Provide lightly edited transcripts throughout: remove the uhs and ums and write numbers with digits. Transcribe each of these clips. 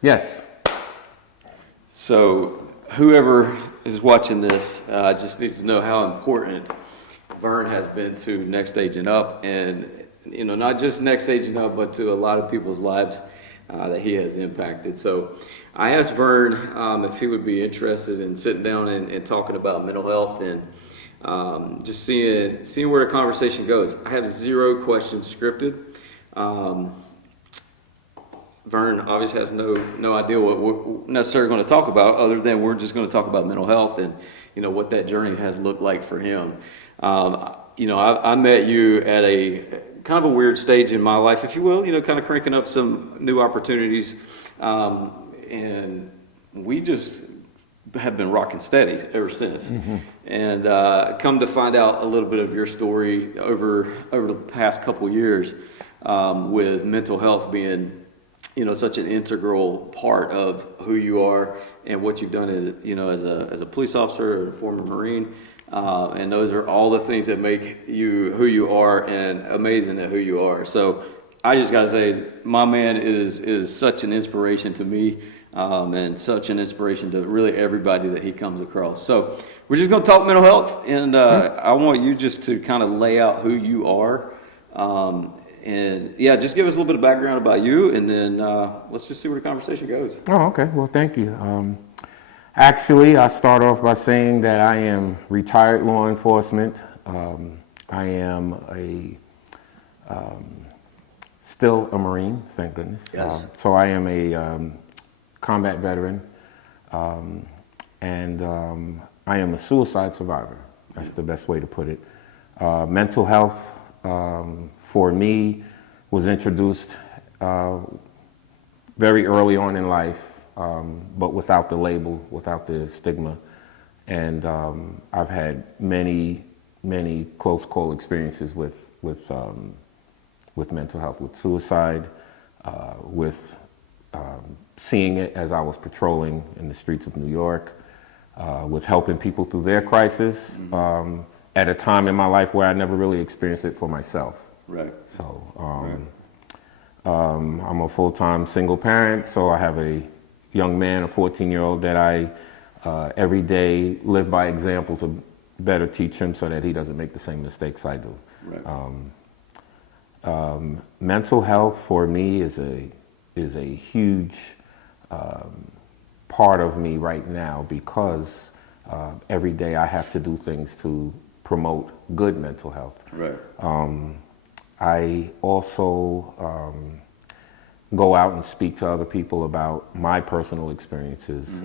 Yes. So whoever is watching this just needs to know how important Vern has been to Next Stage and Up, and not just Next Stage and Up, but to a lot of people's lives that he has impacted. So I asked Vern if he would be interested in sitting down and talking about mental health and just seeing where the conversation goes. I have 0 questions scripted. Vern obviously has no idea what we're necessarily going to talk about, other than we're just going to talk about mental health and what that journey has looked like for him. I met you at a kind of a weird stage in my life, if you will. Kind of cranking up some new opportunities, and we just have been rocking steady ever since. Mm-hmm. And come to find out a little bit of your story over the past couple years, with mental health being such an integral part of who you are and what you've done as a police officer and a former Marine. And those are all the things that make you who you are and amazing at who you are. So I just got to say, my man is such an inspiration to me, and such an inspiration to really everybody that he comes across. So we're just going to talk mental health, and I want you just to kind of lay out who you are. And yeah, just give us a little bit of background about you, and then let's just see where the conversation goes. Oh, okay. Well, thank you. Actually, I start off by saying that I am retired law enforcement. I am still a Marine, thank goodness. Yes. So I am a combat veteran, and I am a suicide survivor. That's the best way to put it. Mental health, for me, was introduced very early on in life, but without the label, without the stigma. And I've had many close call experiences with mental health, with suicide, with seeing it as I was patrolling in the streets of New York, with helping people through their crisis, at a time in my life where I never really experienced it for myself. Right. So I'm a full-time single parent, so I have a young man, a 14-year-old, that I every day live by example to better teach him so that he doesn't make the same mistakes I do. Right. Mental health for me is a huge part of me right now, because every day I have to do things to promote good mental health. Right. I also go out and speak to other people about my personal experiences,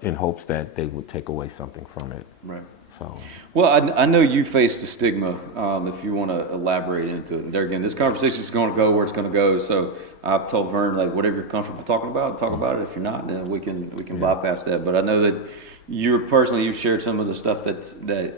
in hopes that they would take away something from it. Right. So. Well, I know you faced a stigma. If you want to elaborate into it, and there again, this conversation is going to go where it's going to go. So I've told Vern, like, whatever you're comfortable talking about, talk about it. If you're not, then we can bypass that. But I know that you've shared some of the stuff that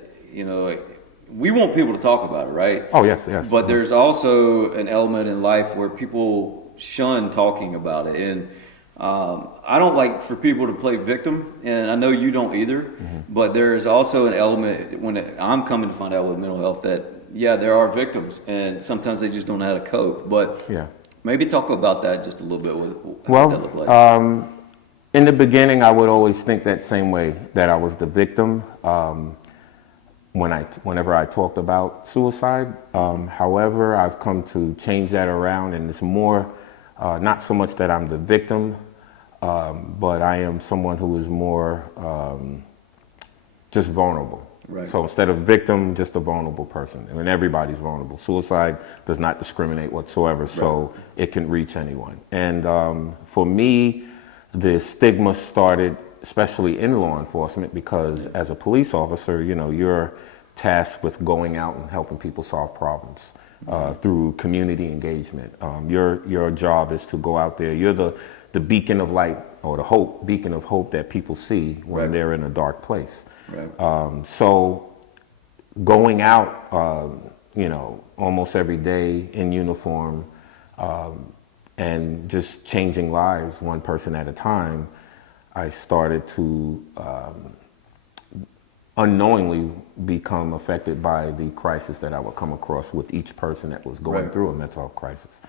we want people to talk about it, right? Oh yes. But there's also an element in life where people shun talking about it, and I don't like for people to play victim, and I know you don't either. But there is also an element when I'm coming to find out with mental health that there are victims, and sometimes they just don't know how to cope. But maybe talk about that just a little bit. What that looked like. In the beginning, I would always think that same way, that I was the victim. Whenever I talked about suicide. However, I've come to change that around, and it's more not so much that I'm the victim, but I am someone who is more just vulnerable. Right. So instead of victim, just a vulnerable person. I mean, everybody's vulnerable. Suicide does not discriminate whatsoever, so it can reach anyone. And for me, the stigma started especially in law enforcement, because as a police officer, you're tasked with going out and helping people solve problems through community engagement. Your job is to go out there. You're the beacon of light, or the beacon of hope that people see when they're in a dark place. Right. So going out, almost every day in uniform, and just changing lives one person at a time, I started to unknowingly become affected by the crisis that I would come across with each person that was going through a mental health crisis.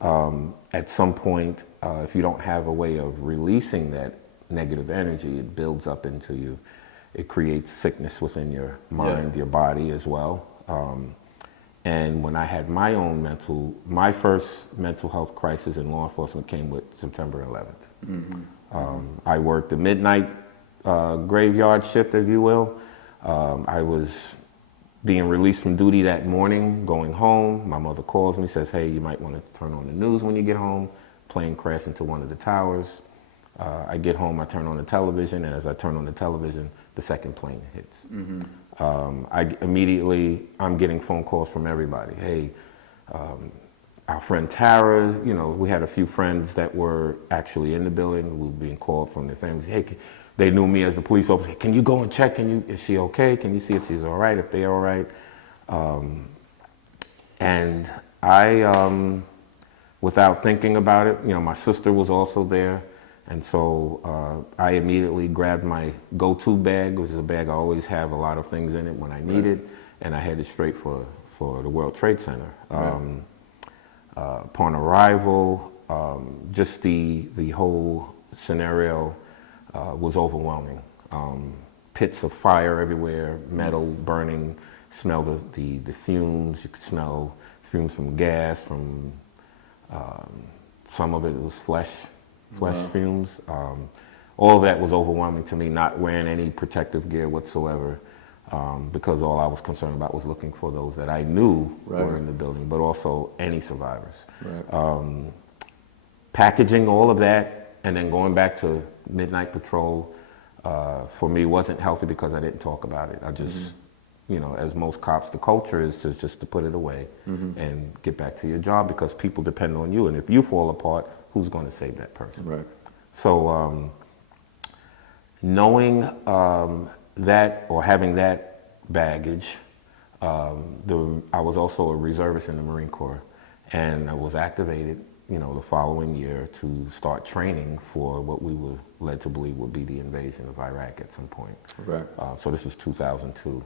At some point, if you don't have a way of releasing that negative energy, it builds up into you. It creates sickness within your mind, your body as well. And when I had my first mental health crisis in law enforcement came with September 11th. I worked the midnight graveyard shift, if you will. I was being released from duty that morning, going home. My mother calls me, says, hey, you might want to turn on the news when you get home. Plane crashed into one of the towers. I get home, I turn on the television, and as I turn on the television, the second plane hits. I'm getting phone calls from everybody. Hey, our friend Tara, we had a few friends that were actually in the building. We were being called from their families. Hey, they knew me as the police officer. Can you go and check? Is she okay? Can you see if she's all right, if they're all right? And I, without thinking about it, my sister was also there. And so I immediately grabbed my go-to bag, which is a bag I always have a lot of things in it when I need it, and I headed straight for the World Trade Center. Upon arrival, just the whole scenario was overwhelming. Pits of fire everywhere, metal burning, smell the fumes. You could smell fumes from gas, from some of it was flesh fumes. All of that was overwhelming to me, not wearing any protective gear whatsoever, because all I was concerned about was looking for those that I knew were in the building, but also any survivors. Packaging all of that and then going back to midnight patrol, for me wasn't healthy because I didn't talk about it. I just, as most cops, the culture is just to put it away and get back to your job because people depend on you. And if you fall apart, who's going to save that person? So knowing that or having that baggage, I was also a reservist in the Marine Corps, and I was activated, the following year to start training for what we were led to believe would be the invasion of Iraq at some point. So this was 2002.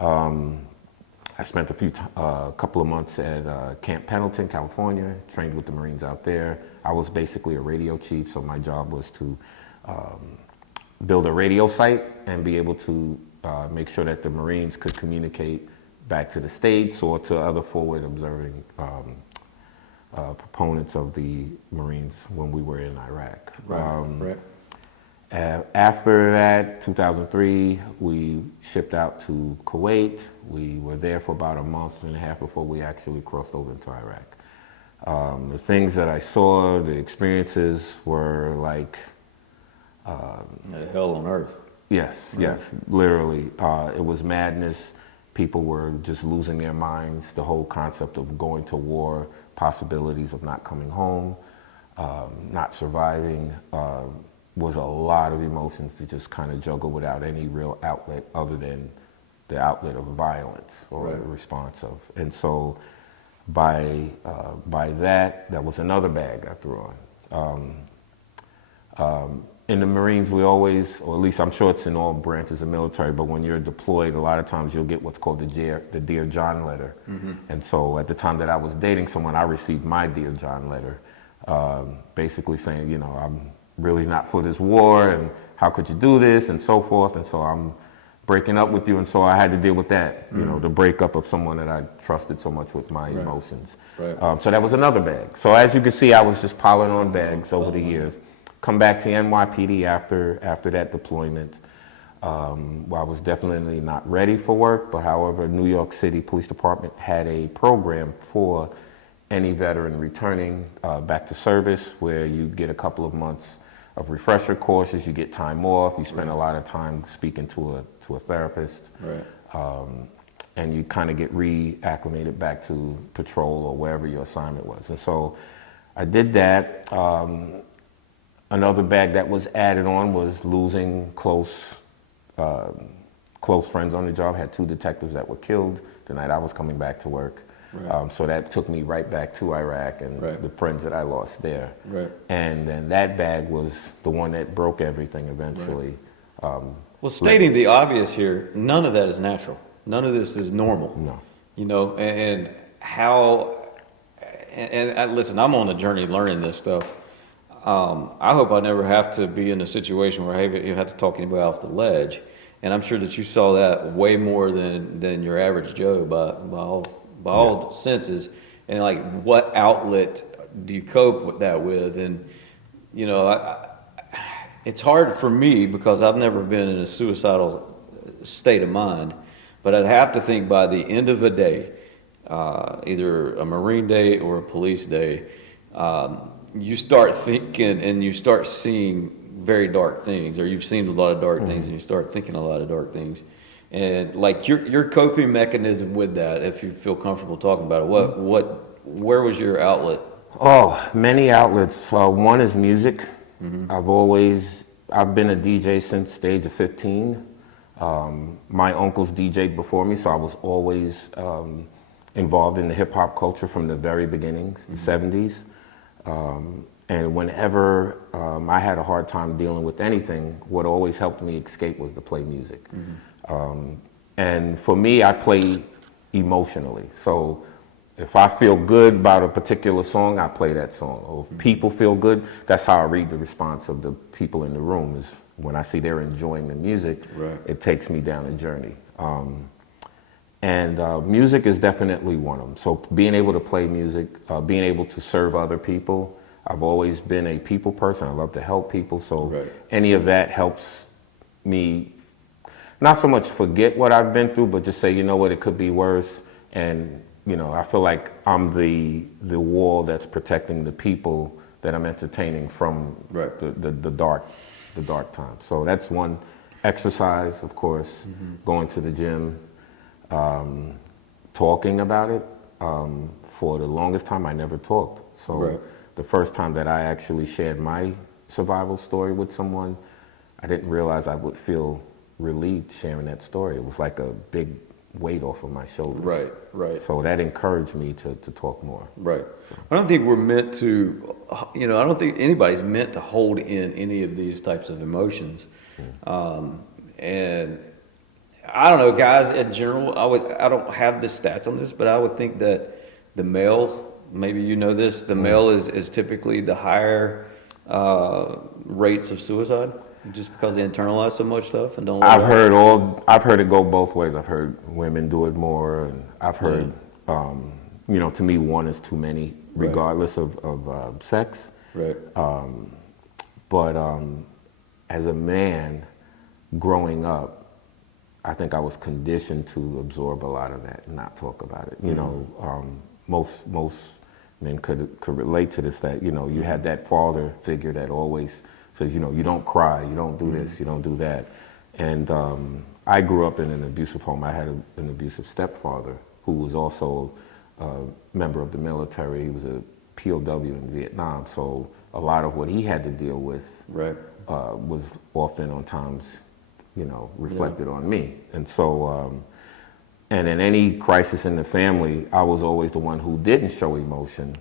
I spent a couple of months at Camp Pendleton, California, trained with the Marines out there. I was basically a radio chief, so my job was to build a radio site and be able to make sure that the Marines could communicate back to the States or to other forward observing proponents of the Marines when we were in Iraq. After that, 2003, we shipped out to Kuwait. We were there for about a month and a half before we actually crossed over into Iraq. The things that I saw, the experiences were like... hell on earth. Yes, literally. It was madness. People were just losing their minds. The whole concept of going to war, possibilities of not coming home, not surviving, was a lot of emotions to just kind of juggle without any real outlet other than the outlet of violence or the response of. And so by that was another bag I threw on. In the Marines, we always, or at least I'm sure it's in all branches of military, but when you're deployed, a lot of times you'll get what's called the Dear John letter. And so at the time that I was dating someone, I received my Dear John letter, basically saying, I'm really not for this war, and how could you do this, and so forth. And so I'm breaking up with you, and so I had to deal with that, the breakup of someone that I trusted so much with my emotions. So that was another bag. So as you can see, I was just piling on bags over the years. Come back to NYPD after that deployment. Well, I was definitely not ready for work, but however, New York City Police Department had a program for any veteran returning back to service where you get a couple of months of refresher courses, you get time off, you spend a lot of time speaking to a therapist, and you kind of get reacclimated back to patrol or wherever your assignment was. And so I did that. Another bag that was added on was losing close friends on the job. Had 2 detectives that were killed the night I was coming back to work. So that took me right back to Iraq and the friends that I lost there. And then that bag was the one that broke everything eventually. Well, stating the obvious here, none of that is natural. None of this is normal. No. And how listen, I'm on a journey learning this stuff. I hope I never have to be in a situation where you have to talk anybody off the ledge. And I'm sure that you saw that way more than your average Joe by all senses. And like, what outlet do you cope with that with? And you know, it's hard for me because I've never been in a suicidal state of mind. But I'd have to think by the end of a day, either a Marine day or a police day, you start thinking and you start seeing very dark things, or you've seen a lot of dark things and you start thinking a lot of dark things. And like your coping mechanism with that, if you feel comfortable talking about it, where was your outlet? Oh, many outlets. One is music. I've been a DJ since the age of 15. My uncles DJ'd before me, so I was always involved in the hip hop culture from the very beginnings, the 70s. And whenever I had a hard time dealing with anything, what always helped me escape was to play music. And for me, I play emotionally. So if I feel good about a particular song, I play that song. Or if people feel good, that's how I read the response of the people in the room, is when I see they're enjoying the music, it takes me down a journey. And music is definitely one of them. So being able to play music, being able to serve other people. I've always been a people person. I love to help people. So any of that helps me not so much forget what I've been through, but just say, you know what, it could be worse. And, you know, I feel like I'm the wall that's protecting the people that I'm entertaining from the dark times. So that's one. Exercise, of course, going to the gym, talking about it. For the longest time, I never talked. So the first time that I actually shared my survival story with someone, I didn't realize I would feel relieved sharing that story. It was like a big weight off of my shoulders. Right. So that encouraged me to talk more. Right. I don't think we're meant to, I don't think anybody's meant to hold in any of these types of emotions. And I don't know, guys, in general, I don't have the stats on this, but I would think that the male, maybe you know this, the male is typically the higher rates of suicide, just because they internalize so much stuff and don't. I've heard it go both ways. I've heard women do it more, and I've heard, to me, one is too many, regardless of sex. But as a man growing up, I think I was conditioned to absorb a lot of that and not talk about it. Most men could relate to this, that, you had that father figure that always says, you don't cry, you don't do this, you don't do that. And I grew up in an abusive home. I had an abusive stepfather who was also a member of the military. He was a POW in Vietnam. So a lot of what he had to deal with was often on times, reflected on me. And so, and in any crisis in the family, I was always the one who didn't show emotion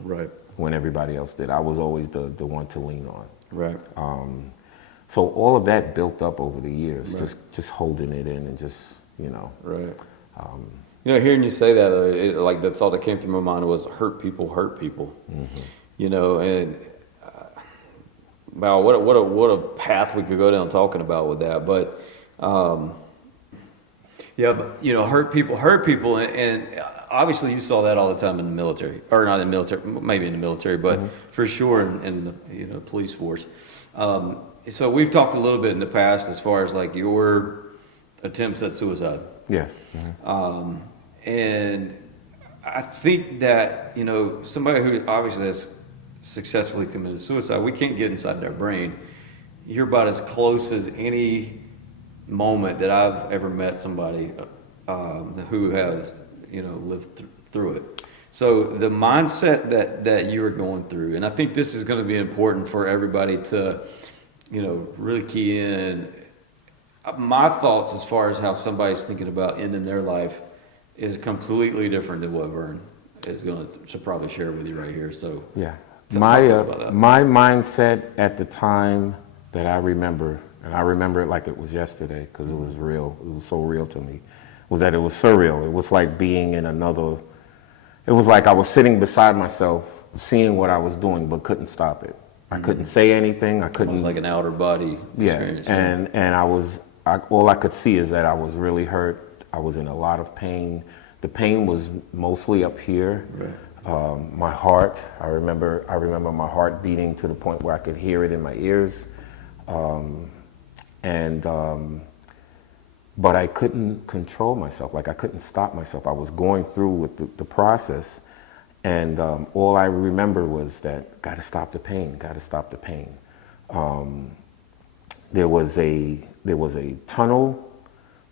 when everybody else did. I was always the one to lean on. So all of that built up over the years, just holding it in and just, hearing you say that, like the thought that came through my mind was hurt people. And wow, what a path we could go down talking about with that. But hurt people, and obviously you saw that all the time in the military, or not in the military, maybe in the military, but for sure in the police force. So we've talked a little bit in the past as far as like your attempts at suicide. Yes. And I think that, somebody who obviously has successfully committed suicide, we can't get inside their brain. You're about as close as any moment that I've ever met somebody who has, lived through it. So the mindset that you are going through, and I think this is going to be important for everybody to, really key in. My thoughts as far as how somebody's thinking about ending their life is completely different than what Vern is going to probably share with you right here. So my mindset at the time that I remember, and I remember it like it was yesterday because it was real. It was so real to me. Was that it was surreal. It was like being in another. It was like I was sitting beside myself seeing what I was doing, but couldn't stop it. I couldn't say anything. I couldn't. Almost like an outer body experience. And all I could see is that I was really hurt. I was in a lot of pain. The pain was mostly up here. Right. My heart, I remember my heart beating to the point where I could hear it in my ears. But I couldn't control myself. Like, I couldn't stop myself. I was going through with the process, and all I remember was that, gotta stop the pain, gotta stop the pain. There was a tunnel,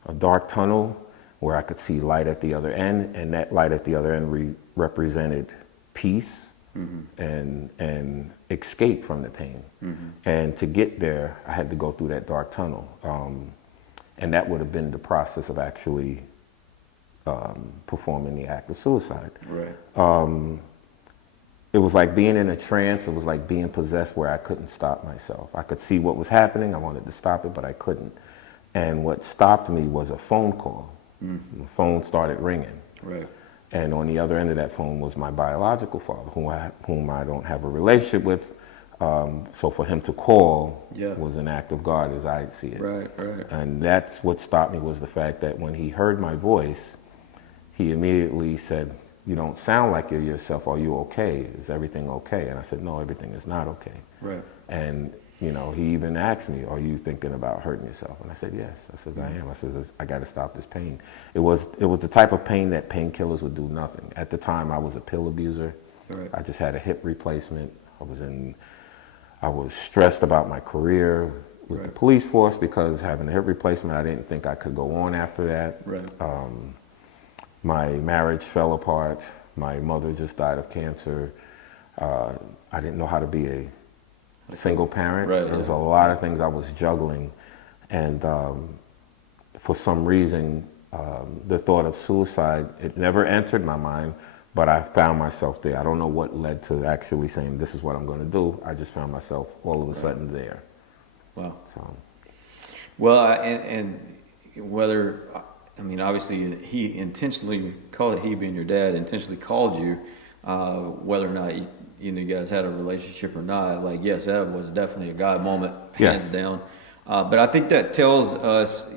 a dark tunnel, where I could see light at the other end, and that light at the other end represented peace and escape from the pain. And to get there, I had to go through that dark tunnel. And that would have been the process of actually performing the act of suicide. Right. It was like being in a trance. It was like being possessed, where I couldn't stop myself. I could see what was happening. I wanted to stop it, but I couldn't. And what stopped me was a phone call. The phone started ringing. Right. And on the other end of that phone was my biological father, whom I don't have a relationship with. So for him to call was an act of God, as I see it. Right. And that's what stopped me, was the fact that when he heard my voice, he immediately said, "You don't sound like you're yourself. Are you okay? Is everything okay?" And I said, "No, everything is not okay." Right. And he even asked me, "Are you thinking about hurting yourself?" And I said, "Yes." I said, "I am." I said, "I got to stop this pain." It was the type of pain that painkillers would do nothing. At the time, I was a pill abuser. Right. I just had a hip replacement. I was stressed about my career with the police force, because having a hip replacement, I didn't think I could go on after that. Right. My marriage fell apart. My mother just died of cancer. I didn't know how to be a single parent. Right, There was a lot of things I was juggling. And for some reason, the thought of suicide, it never entered my mind, but I found myself there. I don't know what led to actually saying, this is what I'm going to do. I just found myself all of a sudden there. Wow. So. Well, and whether, I mean, obviously he intentionally called it, he being your dad, intentionally called you, whether or not you guys had a relationship or not. Like, yes, that was definitely a God moment, hands down. But I think that tells us,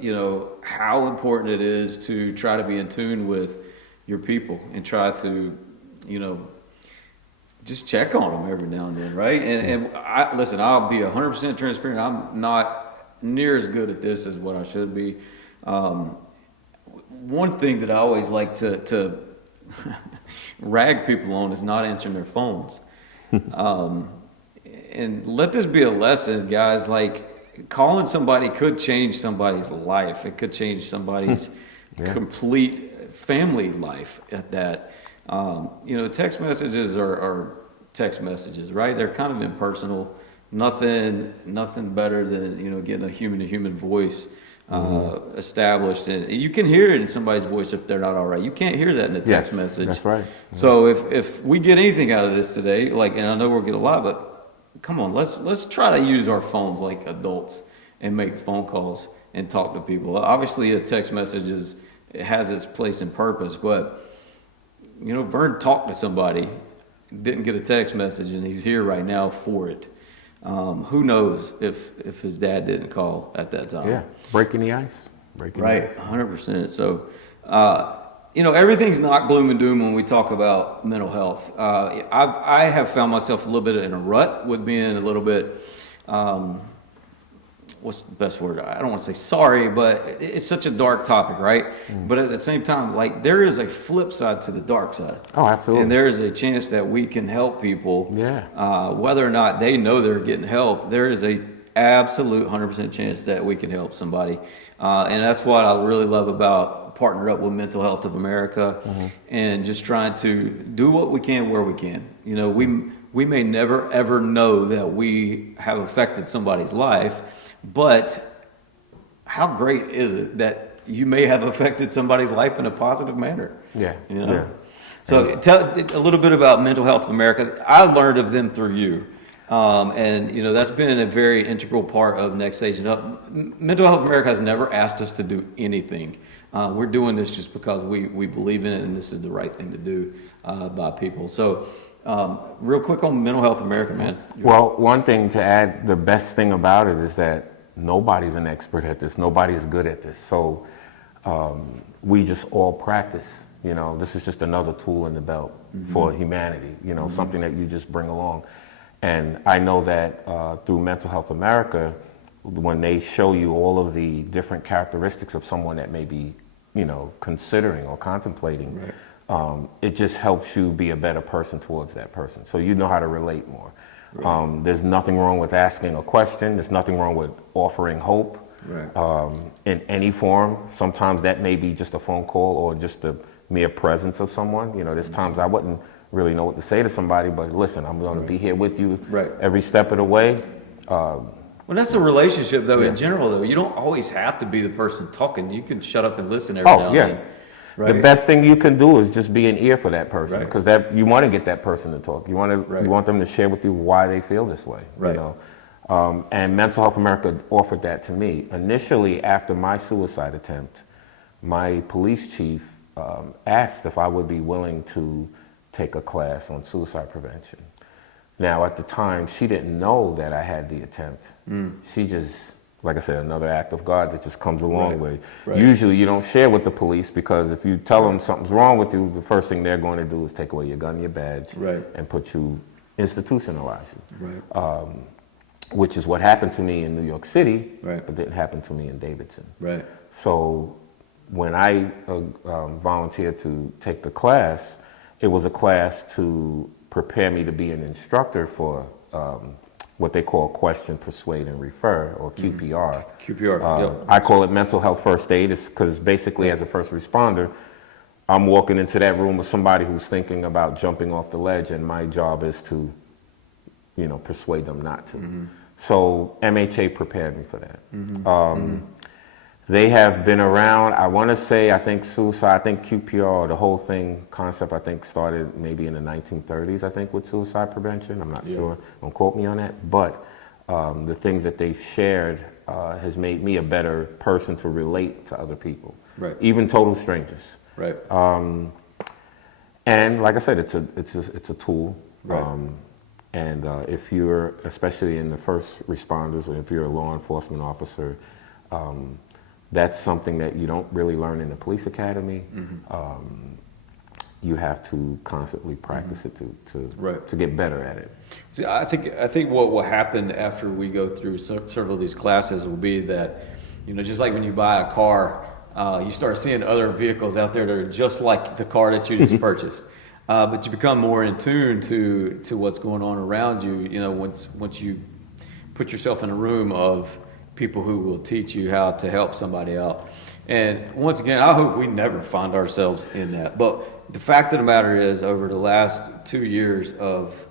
how important it is to try to be in tune with your people and try to, just check on them every now and then, right? And listen, I'll be 100% transparent. I'm not near as good at this as what I should be. One thing that I always like to rag people on is not answering their phones. And let this be a lesson, guys. Like, calling somebody could change somebody's life. It could change somebody's complete family life at that. Text messages are text messages, right? They're kind of impersonal. Nothing better than, getting a human-to-human voice established. And you can hear it in somebody's voice if they're not all right. You can't hear that in a text message. That's right. So if we get anything out of this today, and I know we'll get a lot, but come on, let's try to use our phones like adults and make phone calls and talk to people. Obviously, a text message it has its place and purpose, but Vern talked to somebody, didn't get a text message, and he's here right now for it. Who knows if his dad didn't call at that time? Yeah, breaking the ice. Right, 100%. So, everything's not gloom and doom when we talk about mental health. I have found myself a little bit in a rut with being a little bit, what's the best word? I don't want to say sorry, but it's such a dark topic, right? But at the same time, there is a flip side to the dark side. Oh, absolutely. And there is a chance that we can help people. Yeah. Whether or not they know they're getting help, there is a absolute 100% chance that we can help somebody. And that's what I really love about partnering up with Mental Health of America and just trying to do what we can where we can. We may never ever know that we have affected somebody's life, but how great is it that you may have affected somebody's life in a positive manner? Yeah. Yeah. So tell a little bit about Mental Health of America. I learned of them through you. And that's been a very integral part of Next Stage and Up. Mental Health of America has never asked us to do anything. We're doing this just because we believe in it and this is the right thing to do by people. So Real quick on Mental Health America, man. Well, one thing to add, the best thing about it is that nobody's an expert at this. Nobody's good at this. So we just all practice. You know, this is just another tool in the belt for humanity, you know, something that you just bring along. And I know that through Mental Health America, when they show you all of the different characteristics of someone that may be, you know, considering or contemplating, it just helps you be a better person towards that person. So you know how to relate more. There's nothing wrong with asking a question. There's nothing wrong with offering hope in any form. Sometimes that may be just a phone call or just the mere presence of someone. You know, there's times I wouldn't really know what to say to somebody, but listen, I'm going to be here with you every step of the way. Well, that's a relationship, though, in general, though. You don't always have to be the person talking. You can shut up and listen every now and then. The best thing you can do is just be an ear for that person, because that you want to get that person to talk. You want them to share with you why they feel this way. You know? And Mental Health America offered that to me. Initially, after my suicide attempt, my police chief asked if I would be willing to take a class on suicide prevention. Now, at the time, she didn't know that I had the attempt. She just, like I said, another act of God that just comes along with. Usually you don't share with the police, because if you tell them something's wrong with you, the first thing they're going to do is take away your gun, your badge, and put you, institutionalize you. Which is what happened to me in New York City, but didn't happen to me in Davidson. So when I volunteered to take the class, it was a class to prepare me to be an instructor for what they call question, persuade, and refer, or QPR. I call it mental health first aid, because basically as a first responder, I'm walking into that room with somebody who's thinking about jumping off the ledge, and my job is to, you know, persuade them not to. So MHA prepared me for that. They have been around, I want to say, I think suicide, I think QPR, the whole thing, concept, I think started maybe in the 1930s, I think, with suicide prevention. I'm not sure, don't quote me on that. But the things that they've shared has made me a better person to relate to other people, even total strangers. And like I said, it's a tool. And if you're, especially in the first responders, or if you're a law enforcement officer, that's something that you don't really learn in the police academy. You have to constantly practice it to get better at it. See, I think what will happen after we go through several of these classes will be that, you know, just like when you buy a car, you start seeing other vehicles out there that are just like the car that you just purchased. But you become more in tune to what's going on around you. You know, once you put yourself in a room of people who will teach you how to help somebody out. And once again, I hope we never find ourselves in that. But the fact of the matter is, over the last 2 years of,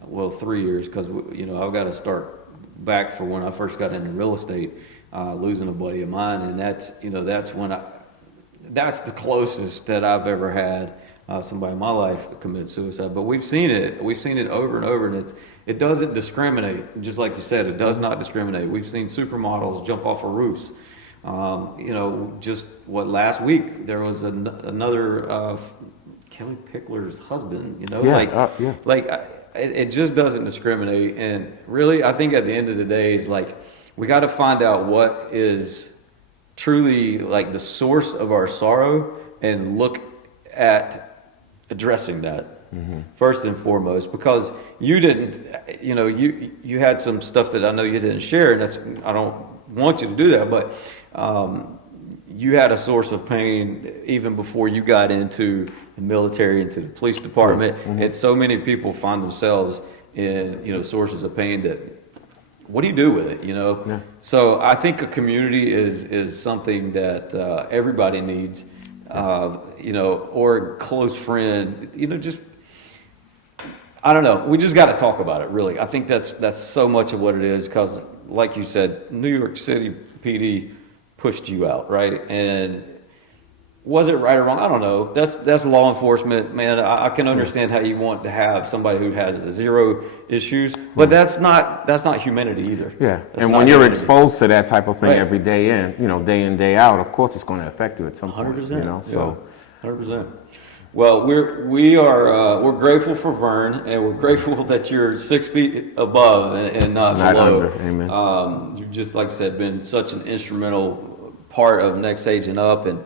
well, 3 years, because, you know, I've got to start back for when I first got into real estate, losing a buddy of mine, and that's, you know, that's the closest that I've ever had somebody in my life commit suicide. But we've seen it over and over, and it doesn't discriminate. Just like you said, it does not discriminate. We've seen supermodels jump off of roofs. You know, just last week there was another Kelly Pickler's husband. You know, it just doesn't discriminate. And really, I think at the end of the day, it's like we got to find out what is truly like the source of our sorrow, and look at addressing that first and foremost, because you didn't, you know, you had some stuff that I know you didn't share, and I don't want you to do that, but you had a source of pain even before you got into the military, into the police department, and so many people find themselves in, you know, sources of pain that, what do you do with it, you know? So I think a community is something that everybody needs. You know, or a close friend, you know, just, I don't know. We just got to talk about it, really. I think that's so much of what it is, because, like you said, New York City PD pushed you out, right? And was it right or wrong? I don't know. That's law enforcement, man. I can understand how you want to have somebody who has zero issues, but that's not humanity either. And when you're exposed to that type of thing every day in, you know, day in, day out, of course it's going to affect you at some point. 100%. You know, so 100%. Well, we're grateful for Vern, and we're grateful that you're 6 feet above and not below. Under. Amen. You've just, like I said, been such an instrumental part of Next Agent Up, and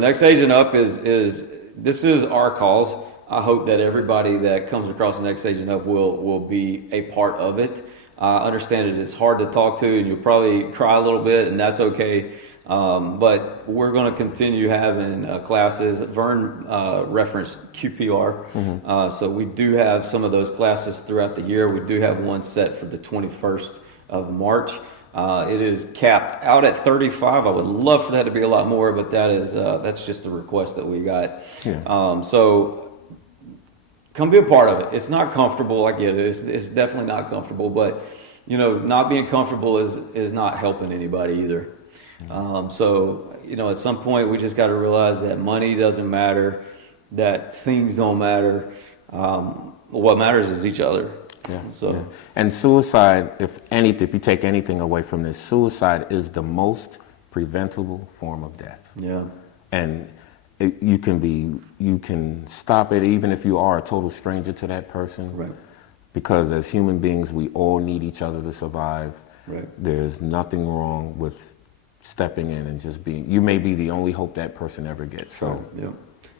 Next Agent Up is this is our cause. I hope that everybody that comes across Next Agent Up will be a part of it. I understand it's hard to talk to, and you'll probably cry a little bit, and that's okay. But we're going to continue having classes. Vern referenced QPR. So we do have some of those classes throughout the year. We do have one set for the 21st of March. It is capped out at 35. I would love for that to be a lot more, but that's just a request that we got. Yeah. So come be a part of it. It's not comfortable. I get it. It's definitely not comfortable, but not being comfortable is not helping anybody either. So at some point we just got to realize that money doesn't matter, that things don't matter. What matters is each other. Yeah. So. Yeah. And suicide, if you take anything away from this, suicide is the most preventable form of death. Yeah. And you can stop it even if you are a total stranger to that person. Right. Because as human beings, we all need each other to survive. Right. There's nothing wrong with stepping in and just being. You may be the only hope that person ever gets. So yeah,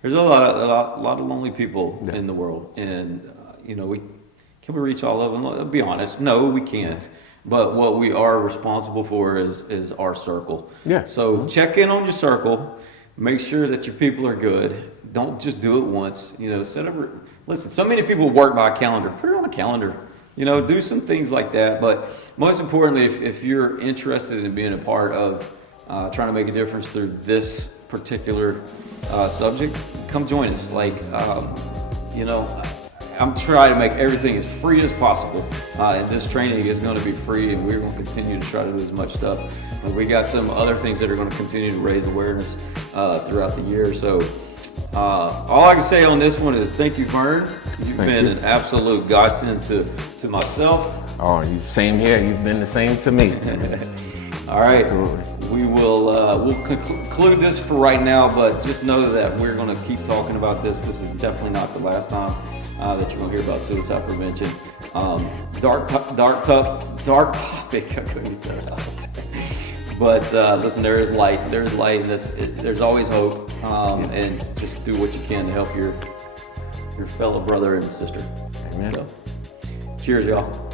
there's a lot of lonely people Yeah. in the world, and can we reach all of them? I'll be honest, no, we can't. But what we are responsible for is our circle. Yeah. So check in on your circle. Make sure that your people are good. Don't just do it once. Listen, so many people work by a calendar. Put it on a calendar. Do some things like that. But most importantly, if you're interested in being a part of trying to make a difference through this particular subject, come join us. I'm trying to make everything as free as possible. And this training is going to be free, and we're going to continue to try to do as much stuff. But we got some other things that are going to continue to raise awareness throughout the year. So all I can say on this one is thank you, Vern. You've been an absolute godsend to myself. Oh, same here. You've been the same to me. All right. Absolutely. We will we'll conclude this for right now, but just know that we're going to keep talking about this. This is definitely not the last time that you're going to hear about suicide prevention. Dark topic. I couldn't get that out. But listen, there is light. There's light. There's always hope. And just do what you can to help your fellow brother and sister. Amen. So, cheers, y'all.